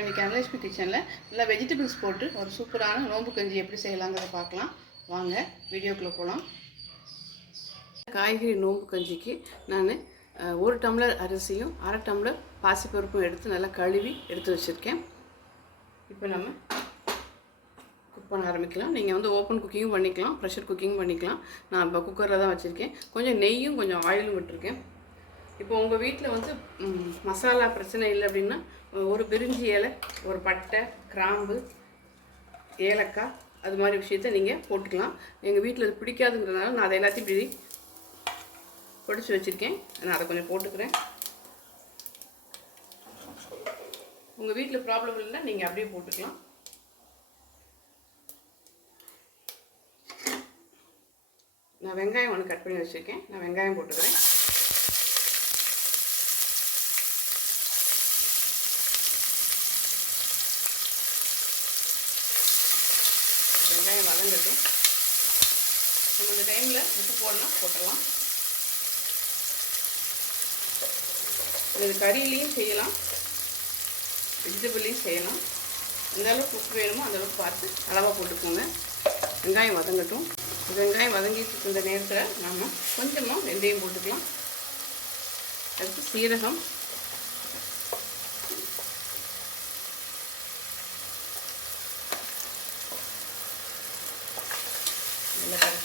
இன்றைக்கி அனலட்சுமி கிச்சனில். நல்லா வெஜிடபிள்ஸ் போட்டு ஒரு சூப்பரான நோம்பு கஞ்சி எப்படி செய்யலாங்கிறத பார்க்கலாம். வாங்க வீடியோக்குள்ளே போகலாம் காய்கறி நோம்பு கஞ்சிக்கு நான் ஒரு டம்ளர் அரிசியும் அரை டம்ளர் பாசிப்பருப்பும் எடுத்து நல்லா கழுவி எடுத்து வச்சுருக்கேன். இப்போ நம்ம குக் பண்ண ஆரம்பிக்கலாம். நீங்கள் வந்து ஓப்பன் குக்கிங்கும் பண்ணிக்கலாம் ப்ரெஷர் குக்கிங் பண்ணிக்கலாம். நான் இப்போ குக்கரில் தான் வச்சுருக்கேன். கொஞ்சம் நெய்யும் கொஞ்சம் ஆயிலும் விட்டுருக்கேன். இப்போ உங்கள் வீட்டில் வந்து மசாலா பிரச்சனை இல்லை அப்படின்னா ஒரு பிரிஞ்சி இலை ஒரு பட்டை கிராம்பு ஏலக்காய் அது மாதிரி விஷயத்த நீங்கள் போட்டுக்கலாம். எங்கள் வீட்டில் அது பிடிக்காதுங்கிறதுனால நான் அதை எல்லாத்தையும் இப்படி பொடிச்சு வச்சுருக்கேன். நான் அதை கொஞ்சம் போட்டுக்கிறேன். உங்கள் வீட்டில் ப்ராப்ளம் இல்லைன்னா நீங்கள் அப்படியே போட்டுக்கலாம். நான் வெங்காயம் ஒன்று கட் பண்ணி வச்சுருக்கேன். நான் வெங்காயம் போட்டுக்கிறேன். வெங்காயம் வதங்கட்டும். நம்ம இந்த டைமில் உப்பு போடலாம் போட்டலாம் இது கறியிலையும் செய்யலாம் வெஜிடபிள்லையும் செய்யலாம். எந்த அளவுக்கு உப்பு வேணுமோ அந்தளவுக்கு பார்த்து அளவாக போட்டுக்கோங்க. வெங்காயம் வதங்கட்டும். வெங்காயம் வதங்கிட்டு இருந்த நேரத்தில் நாம் கொஞ்சமாக வெந்தயம் போட்டுக்கலாம். அடுத்து சீரகம்.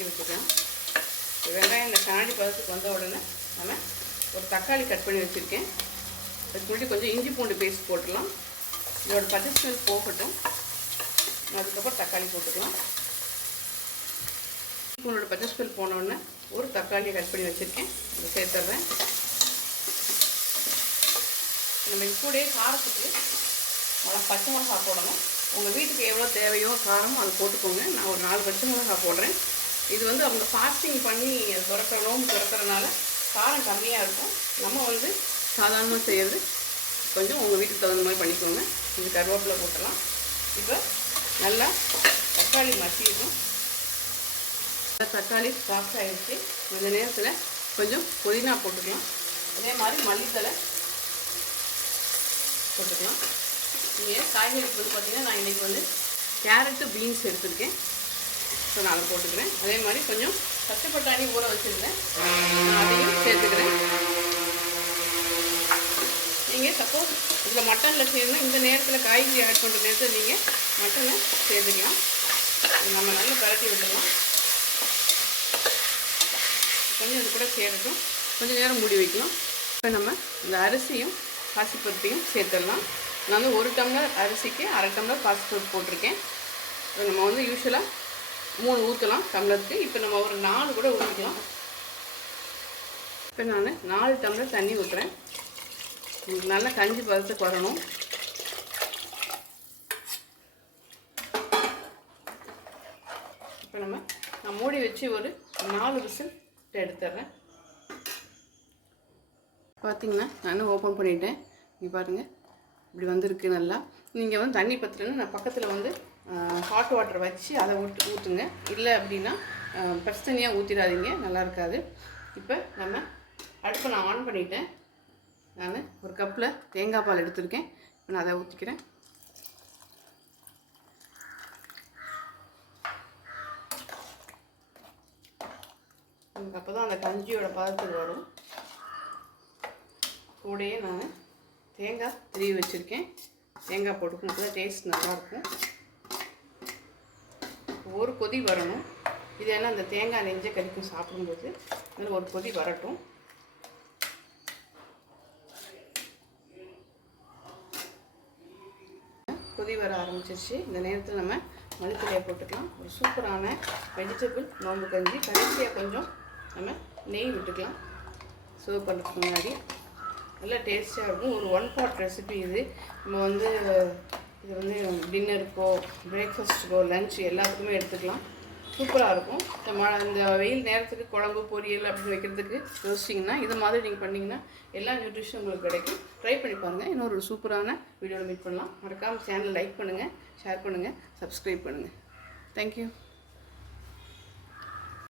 நல்லா வச்சுக்கலாம் வெங்காயம் இந்த கண்ணாடி பதத்துக்கு வந்த உடனே நம்ம ஒரு தக்காளி கட் பண்ணி வச்சுருக்கேன். அதுக்கு முன்னாடி கொஞ்சம் இஞ்சி பூண்டு பேஸ்ட் போட்டுடலாம். இதோட பச்சை ஸ்மெல் போகட்டும். அதுக்கப்புறம் தக்காளி போட்டுக்கலாம். இஞ்சி பூண்டோட பச்சை ஸ்மெல் போன ஒரு தக்காளியை கட் பண்ணி வச்சுருக்கேன். அதை சேர்த்துட்றேன். நம்ம இப்போடைய காரத்துக்கு நல்லா பச்சை மிளகா போடணும். உங்கள் வீட்டுக்கு எவ்வளோ தேவையோ காரம் அது போட்டுக்கோங்க. நான் ஒரு நாலு பச்சை மிளகா போடுறேன். இது வந்து அவங்க ஃபாஸ்டிங் பண்ணி துறக்கிற நோம்பு துறக்கிறனால காரம் கம்மியாக இருக்கும். நம்ம வந்து சாதாரணமாக செய்கிறது கொஞ்சம் உங்கள் வீட்டுக்கு தகுந்த மாதிரி பண்ணிக்கோங்க. இது கருவேப்பிலை போட்டலாம். இப்போ நல்லா தக்காளி மசிக்கும் தக்காளி சாஃப்ட் ஆகிடுச்சு கொஞ்ச நேரத்தில் கொஞ்சம் புதினா போட்டுக்கலாம். அதே மாதிரி மல்லித்தலை போட்டுக்கலாம். நீங்கள் காய்கறிக்கு வந்து பார்த்திங்கன்னா நான் இன்றைக்கி வந்து கேரட்டு பீன்ஸ் எடுத்துருக்கேன். ஸோ நான் அதை போட்டுக்கிறேன். அதே மாதிரி கொஞ்சம் பச்சைப்பட்டாணி ஊற வச்சுருந்தேன். அதையும் சேர்த்துக்கிறேன். நீங்கள் சப்போஸ் இதில் மட்டனில் செய்யணும் இந்த நேரத்தில் காய்கறி ஆட் பண்ணுற நேரத்தில் நீங்கள் மட்டனை சேர்த்துக்கலாம். நம்ம நல்லா பரட்டி விட்டுடலாம். கொஞ்சம் இது கூட சேரட்டும். கொஞ்சம் நேரம் மூடி வைக்கலாம். இப்போ நம்ம இந்த அரிசியும் பாசிப்பருப்பையும் சேர்த்துடலாம். நான் வந்து ஒரு டம்ளர் அரிசிக்கு அரை டம்ளர் பாசிப்பருப்பு போட்டிருக்கேன். இப்போ நம்ம வந்து யூஸ்வலாக மூணு ஊற்றலாம் டம்ளருக்கு இப்போ நம்ம ஒரு நாலு கூட ஊற்றிக்கலாம் இப்போ நான் நாலு டம்ளர் தண்ணி ஊற்றுறேன் நல்லா கஞ்சி பதத்துக்கு வரணும் இப்போ நம்ம நான் மூடி வச்சு ஒரு நாலு விசில் எடுத்துட்றேன் பார்த்தீங்கன்னா நான் ஓப்பன் பண்ணிட்டேன். இங்கே பாருங்கள் இப்படி வந்திருக்கு நல்லா. நீங்கள் வந்து தண்ணி பற்றலன்னா நான் பக்கத்தில் வந்து ஹாட் வாட்டர் வச்சு அதை ஊட்டு ஊற்றுங்க இல்லை அப்படின்னா பிரச்சனையாக ஊற்றிடாதீங்க நல்லா இருக்காது. இப்போ நம்ம அடுப்பை நான் ஆன் பண்ணிட்டேன். நான் ஒரு கப்பில் தேங்காய் பால் எடுத்திருக்கேன். இப்போ நான் அதை ஊற்றிக்கிறேன் நமக்கு அப்போ தான் அந்த கஞ்சியோட பதத்துக்கு வரும். கூடயே நான் தேங்காய் திருவி வச்சுருக்கேன். தேங்காய் போட்டுக்கும் அப்போ டேஸ்ட் நல்லாயிருக்கும் ஒரு கொதி வரணும். இது அந்த தேங்காய் நெஞ்சை கறிக்கும் சாப்பிடும்போது அதில் ஒரு கொதி வரட்டும். கொதி வர ஆரம்பிச்சிருச்சு. இந்த நேரத்தில் நம்ம மல்லித்தலையை போட்டுக்கலாம். ஒரு சூப்பரான வெஜிடபிள் நோம்பு கஞ்சி கடைசியாக கொஞ்சம் நம்ம நெய் விட்டுக்கலாம். சர்வ் பண்ணுறதுக்கு முன்னாடி. நல்லா டேஸ்ட்டாக இருக்கும். ஒரு ஒன் பாட் ரெசிபி இது. நம்ம வந்து இது வந்து டின்னருக்கோ பிரேக்ஃபாஸ்ட்டுக்கோ லஞ்ச் எல்லாத்துக்குமே எடுத்துக்கலாம். சூப்பராக இருக்கும். இந்த மழை இந்த வெயில் நேரத்துக்கு குழம்பு பொரியல் அப்படின்னு வைக்கிறதுக்கு யோசிச்சிங்கன்னா இது மாதிரி நீங்கள் பண்ணிங்கன்னா எல்லா நியூட்ரிஷனும் உங்களுக்கு கிடைக்கும். ட்ரை பண்ணி பாருங்கள் இன்னொரு சூப்பரான வீடியோவில் மீட் பண்ணலாம். மறக்காமல் சேனலை லைக் பண்ணுங்கள் ஷேர் பண்ணுங்கள் சப்ஸ்கிரைப் பண்ணுங்கள் தேங்க்யூ